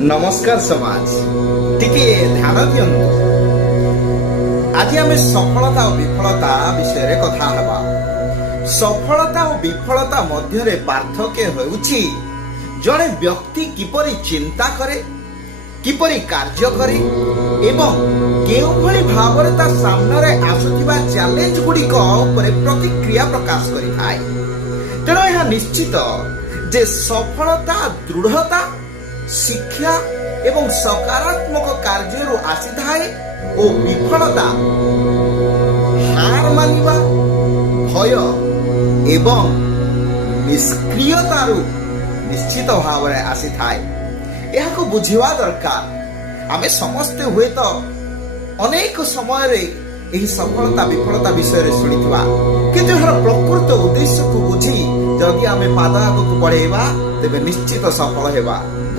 नमस्कार समाज टिके ध्यान दियंतु। आज आम सफलता और विफलता विषय कथा हेबा। सफलता और विफलता मध्य पार्थक्य होउछि जड़े व्यक्ति किपरि चिंता करे, किपरि कार्य करे एवं केउ भली भावरे ता सामने आसुथिबा चैलेंज गुड़िक उपरे प्रतिक्रिया प्रकाश करिथाय। तेणु यह निश्चित जे सफलता दृढ़ता शिक्षा एवं सकारात्मक कार्य आसी थाए और विफलता हार मानिबा भय एवं निष्क्रियतारू निश्चित भाव में आसी थाए। यह को बुझिवा दरकार। आमे समस्ते हुए तो अनेक समय रे एही सफलता विफलता विषय रे सुनिथिबा, किंतु एहर प्रकृत उद्देश्य को बुझी जदि आमे पाद आगक बढ़ेबा तेबे निश्चित सफल हेबा।